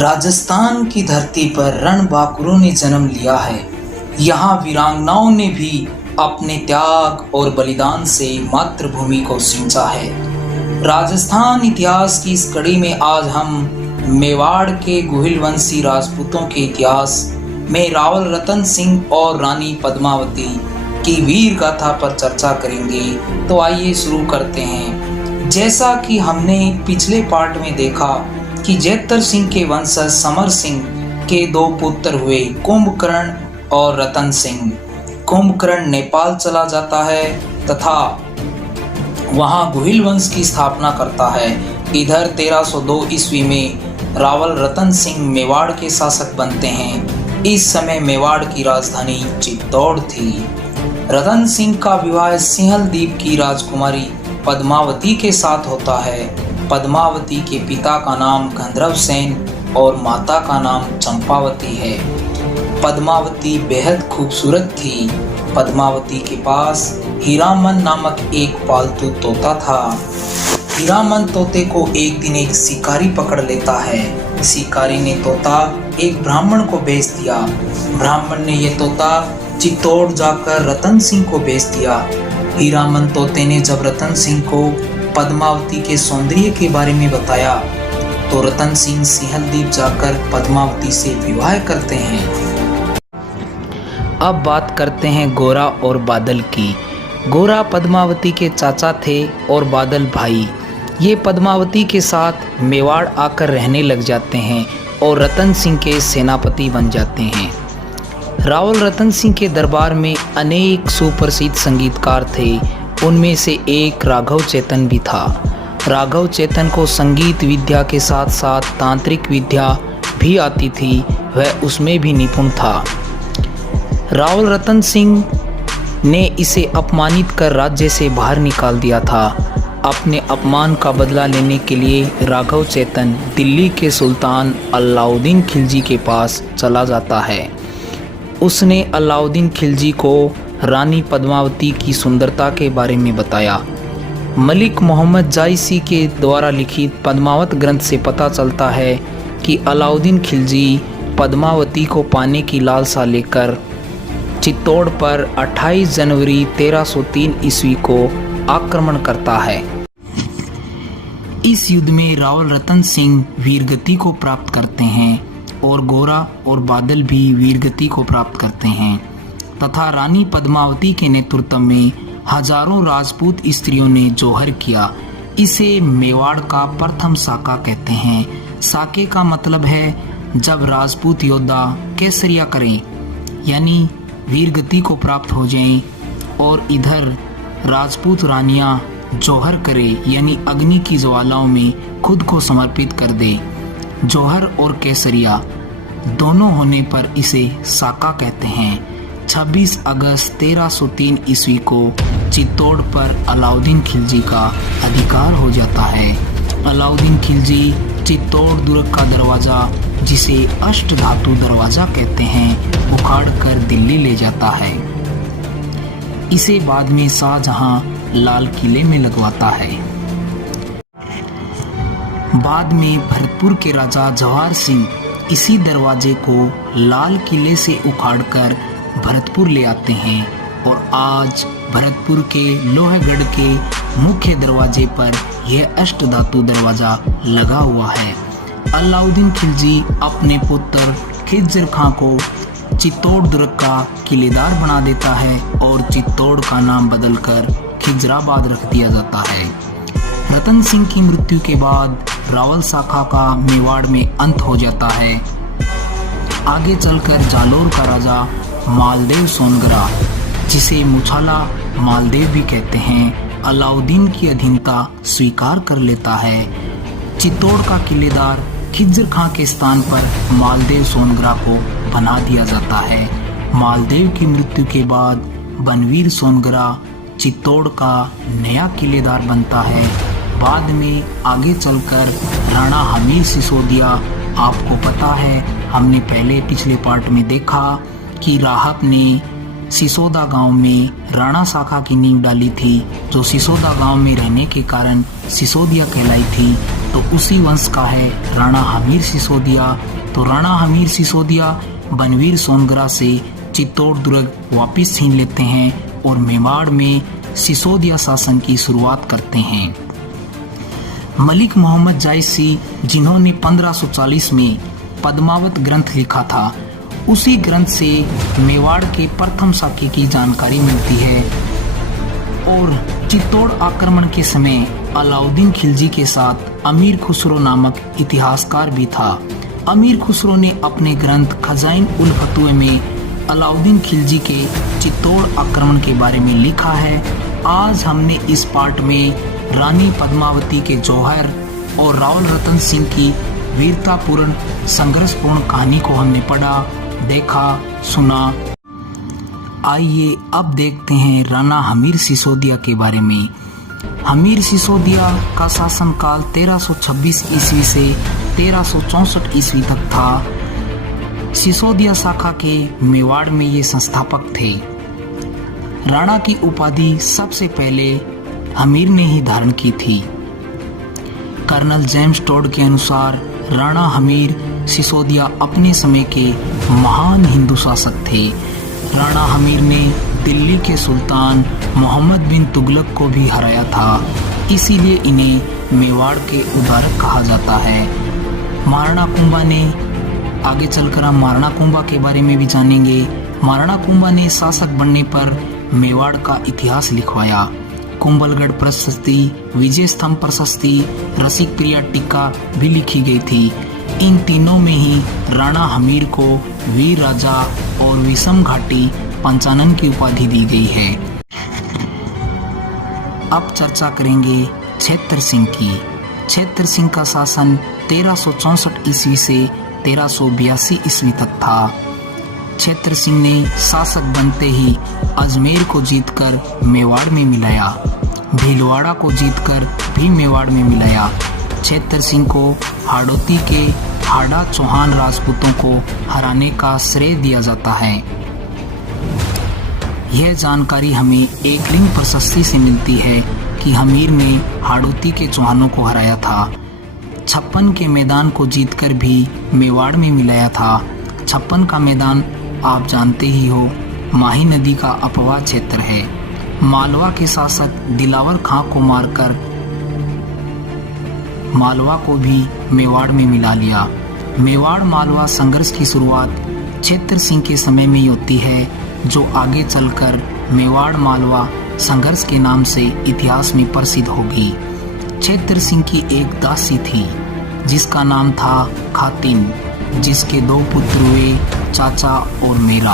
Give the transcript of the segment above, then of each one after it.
राजस्थान की धरती पर रणबांकुरों ने जन्म लिया है। यहाँ वीरांगनाओं ने भी अपने त्याग और बलिदान से मातृभूमि को सींचा है। राजस्थान इतिहास की इस कड़ी में आज हम मेवाड़ के गोहिलवंशी राजपूतों के इतिहास में रावल रतन सिंह और रानी पद्मावती की वीर गाथा पर चर्चा करेंगे। तो आइए शुरू करते हैं। जैसा कि हमने पिछले पार्ट में देखा कि जैतर सिंह के वंशज समर सिंह के दो पुत्र हुए, कुंभकर्ण और रतन सिंह। कुंभकर्ण नेपाल चला जाता है तथा वहां गोहिल वंश की स्थापना करता है। इधर 1302 ईस्वी में रावल रतन सिंह मेवाड़ के शासक बनते हैं। इस समय मेवाड़ की राजधानी चित्तौड़ थी। रतन सिंह का विवाह सिंहल द्वीप की राजकुमारी पद्मावती के साथ होता है। पद्मावती के पिता का नाम गंधर्व सेन और माता का नाम चंपावती है। पद्मावती बेहद खूबसूरत थी। पद्मावती के पास हीरामन नामक एक पालतू तोता था। हीरामन तोते को एक दिन एक शिकारी पकड़ लेता है। शिकारी ने तोता एक ब्राह्मण को बेच दिया। ब्राह्मण ने यह तोता चित्तौड़ जाकर रतन सिंह को बेच दिया। हीरामन तोते ने जब रतन सिंह को पद्मावती के सौंदर्य के बारे में बताया तो रतन सिंह सिंहल द्वीप जाकर पद्मावती से विवाह करते हैं। अब बात करते हैं गोरा और बादल की। गोरा पद्मावती के चाचा थे और बादल भाई। ये पद्मावती के साथ मेवाड़ आकर रहने लग जाते हैं और रतन सिंह के सेनापति बन जाते हैं। रावल रतन सिंह के दरबार में अनेक सुप्रसिद्ध संगीतकार थे। उनमें से एक राघव चेतन भी था। राघव चेतन को संगीत विद्या के साथ साथ तांत्रिक विद्या भी आती थी। वह उसमें भी निपुण था। रावल रतन सिंह ने इसे अपमानित कर राज्य से बाहर निकाल दिया था। अपने अपमान का बदला लेने के लिए राघव चेतन दिल्ली के सुल्तान अलाउद्दीन खिलजी के पास चला जाता है। उसने अलाउद्दीन खिलजी को रानी पद्मावती की सुंदरता के बारे में बताया। मलिक मोहम्मद जायसी के द्वारा लिखित पद्मावत ग्रंथ से पता चलता है कि अलाउद्दीन खिलजी पद्मावती को पाने की लालसा लेकर चित्तौड़ पर 28 जनवरी 1303 ईस्वी को आक्रमण करता है। इस युद्ध में रावल रतन सिंह वीरगति को प्राप्त करते हैं और गोरा और बादल भी वीरगति को प्राप्त करते हैं तथा रानी पद्मावती के नेतृत्व में हजारों राजपूत स्त्रियों ने जौहर किया। इसे मेवाड़ का प्रथम साका कहते हैं। साके का मतलब है जब राजपूत योद्धा केसरिया करें, यानी वीरगति को प्राप्त हो जाएं, और इधर राजपूत रानियां जौहर करे, यानी अग्नि की ज्वालाओं में खुद को समर्पित कर दे। जौहर और केसरिया दोनों होने पर इसे साका कहते हैं। 26 अगस्त 1303 ईस्वी को चित्तौड़ पर अलाउद्दीन खिलजी का अधिकार हो जाता है। अलाउद्दीन खिलजी चित्तौड़ दुर्ग का दरवाजा, जिसे अष्ट धातु दरवाजा कहते हैं, उखाड़कर दिल्ली ले जाता है। इसे बाद में शाहजहां लाल किले में लगवाता है। बाद में भरतपुर के राजा जवाहर सिंह इसी दरवाजे को लाल किले से उखाड़कर भरतपुर ले आते हैं और आज भरतपुर के लोहगढ़ के मुख्य दरवाजे पर यह अष्ट धातु दरवाजा लगा हुआ है। अलाउद्दीन खिलजी अपने पुत्र खिज्र खां को चित्तौड़ दुर्ग का किलेदार बना देता है और चित्तौड़ का नाम बदलकर खिजराबाद रख दिया जाता है। रतन सिंह की मृत्यु के बाद रावल शाखा का मेवाड़ में अंत हो जाता है। आगे चलकर जालोर का राजा मालदेव सोनगरा, जिसे मुछाला मालदेव भी कहते हैं, अलाउद्दीन की अधीनता स्वीकार कर लेता है। चित्तौड़ का किलेदार खिज्र खां के स्थान पर मालदेव सोनगरा को बना दिया जाता है। मालदेव की मृत्यु के बाद बनवीर सोनगरा चित्तौड़ का नया किलेदार बनता है। बाद में आगे चलकर राणा हमीर सिसोदिया, आपको पता है हमने पहले पिछले पार्ट में देखा कि राहत ने सिसोदा गांव में राणा शाखा की नींव डाली थी, जो सिसोदा गांव में रहने के कारण सिसोदिया कहलाई थी। तो उसी वंश का है राणा हमीर सिसोदिया। तो राणा हमीर सिसोदिया बनवीर सोनगरा से चित्तौड़ दुर्ग वापस छीन लेते हैं और मेवाड़ में सिसोदिया शासन की शुरुआत करते हैं। मलिक मोहम्मद जायसी, जिन्होंने 1540 में पद्मावत ग्रंथ लिखा था, उसी ग्रंथ से मेवाड़ के प्रथम शाक्य की जानकारी मिलती है। और चित्तौड़ आक्रमण के समय अलाउद्दीन खिलजी के साथ अमीर खुसरो नामक इतिहासकार भी था। अमीर खुसरो ने अपने ग्रंथ खजाइन उल फतुह में अलाउद्दीन खिलजी के चित्तौड़ आक्रमण के बारे में लिखा है। आज हमने इस पार्ट में रानी पद्मावती के जौहर और रावल रतन सिंह की वीरतापूर्ण संघर्षपूर्ण कहानी को हमने पढ़ा, देखा, सुना। आइए अब देखते हैं राणा हमीर सिसोदिया के बारे में। हमीर सिसोदिया का शासनकाल 1326 ईस्वी से 1364 ईस्वी तक था। सिसोदिया शाखा के मेवाड़ में ये संस्थापक थे। राणा की उपाधि सबसे पहले हमीर ने ही धारण की थी। कर्नल जेम्स टोड के अनुसार राणा हमीर सिसोदिया अपने समय के महान हिंदू शासक थे। राणा हमीर ने दिल्ली के सुल्तान मोहम्मद बिन तुगलक को भी हराया था, इसीलिए इन्हें मेवाड़ के उद्धारक कहा जाता है। महाराणा कुंभा ने, आगे चलकर हम महाराणा कुंभा के बारे में भी जानेंगे। महाराणा कुंभा ने शासक बनने पर मेवाड़ का इतिहास लिखवाया। कुंभलगढ़ प्रशस्ति, विजय स्तंभ प्रशस्ति, रसिक प्रिया टीका भी लिखी गई थी। इन तीनों में ही राणा हमीर को वीर राजा और विषम घाटी पंचानन की उपाधि दी गई है। अब चर्चा करेंगे क्षेत्र सिंह की। क्षेत्र सिंह का शासन 1364 ईस्वी से 1382 ईस्वी तक था। क्षेत्र सिंह ने शासक बनते ही अजमेर को जीतकर मेवाड़ में मिलाया, भीलवाड़ा को जीतकर भी मेवाड़ में मिलाया। क्षेत्र सिंह को हाड़ौती के हाड़ा चौहान राजपूतों को हराने का श्रेय दिया जाता है। यह जानकारी हमें एकलिंग प्रशस्ति से मिलती है कि हमीर ने हाड़ौती के चौहानों को हराया था। छप्पन के मैदान को जीतकर भी मेवाड़ में मिलाया था। छप्पन का मैदान आप जानते ही हो, माही नदी का अपवाह क्षेत्र है। मालवा के शासक दिलावर खां को मारकर मालवा को भी मेवाड़ में मिला लिया। मेवाड़ मालवा संघर्ष की शुरुआत क्षेत्र सिंह के समय में ही होती है, जो आगे चलकर मेवाड़ मालवा संघर्ष के नाम से इतिहास में प्रसिद्ध होगी। क्षेत्र सिंह की एक दासी थी जिसका नाम था खातिन, जिसके 2 पुत्र हुए, चाचा और मेरा।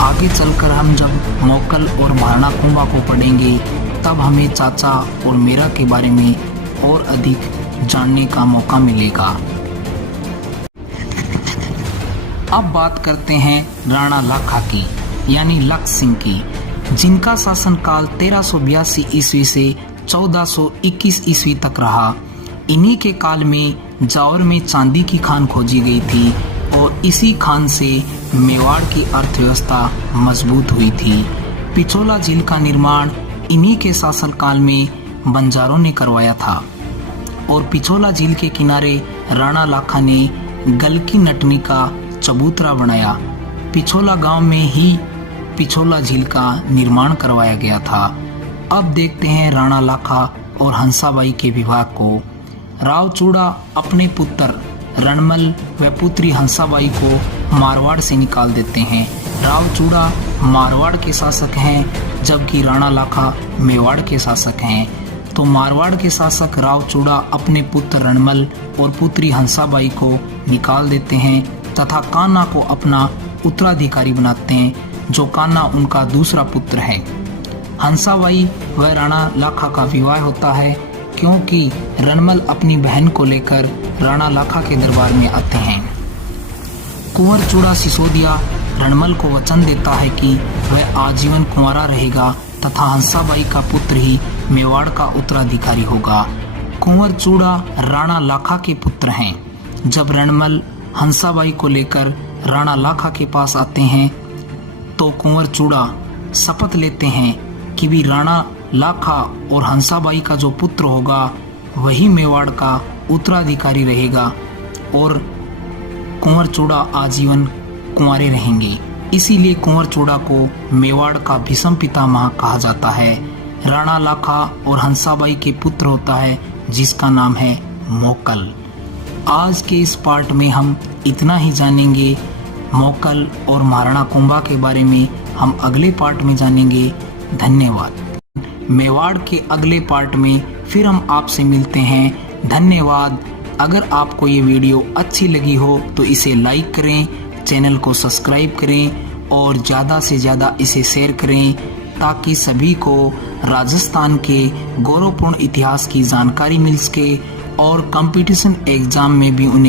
आगे चलकर हम जब मोकल और महाराणा कुंभा को पढ़ेंगे तब हमें चाचा और मेरा के बारे में और अधिक जानने का मौका मिलेगा। अब बात करते हैं राणा लाखा की, यानी लख सिंह की, जिनका शासनकाल 1382 ईस्वी से 1421 ईस्वी तक रहा। इन्हीं के काल में जावर में चांदी की खान खोजी गई थी और इसी खान से मेवाड़ की अर्थव्यवस्था मजबूत हुई थी। पिछोला झील का निर्माण इन्हीं के शासनकाल में बंजारों ने करवाया था और पिछोला झील के किनारे राणा लाखा ने गलकी नटनी का चबूतरा बनाया। पिछोला गांव में ही पिछोला झील का निर्माण करवाया गया था। अब देखते हैं राणा लाखा और हंसाबाई के विवाह को। रावचूड़ा अपने पुत्र रणमल व पुत्री हंसाबाई को मारवाड़ से निकाल देते हैं। रावचूड़ा मारवाड़ के शासक हैं, जबकि राणा लाखा मेवाड़ के शासक हैं। तो मारवाड़ के शासक रावचूड़ा अपने पुत्र रणमल और पुत्री हंसाबाई को निकाल देते हैं तथा कान्हा को अपना उत्तराधिकारी बनाते हैं, जो कान्हा उनका दूसरा पुत्र है। हंसाबाई व राणा लाखा का विवाह होता है क्योंकि रणमल अपनी बहन को लेकर राणा लाखा के दरबार में आते हैं। कुंवर चूड़ा सिसोदिया रणमल को वचन देता है कि वह आजीवन कुंवारा रहेगा तथा हंसाबाई का पुत्र ही मेवाड़ का उत्तराधिकारी होगा। कुंवर चूड़ा राणा लाखा के पुत्र हैं। जब रणमल हंसाबाई को लेकर राणा लाखा के पास आते हैं तो कुंवर चूड़ा शपथ लेते हैं कि भी राणा लाखा और हंसाबाई का जो पुत्र होगा वही मेवाड़ का उत्तराधिकारी रहेगा और कुंवर चूड़ा आजीवन कुंवारे रहेंगे। इसीलिए कुंवर चूड़ा को मेवाड़ का भीष्म पितामह कहा जाता है। राणा लाखा और हंसाबाई के पुत्र होता है जिसका नाम है मोकल। आज के इस पार्ट में हम इतना ही जानेंगे। मोकल और महाराणा कुंभा के बारे में हम अगले पार्ट में जानेंगे। धन्यवाद। मेवाड़ के अगले पार्ट में फिर हम आपसे मिलते हैं। धन्यवाद। अगर आपको ये वीडियो अच्छी लगी हो तो इसे लाइक करें, चैनल को सब्सक्राइब करें और ज़्यादा से ज़्यादा इसे शेयर करें ताकि सभी को राजस्थान के गौरवपूर्ण इतिहास की जानकारी मिल सके और कंपटीशन एग्ज़ाम में भी उन्हें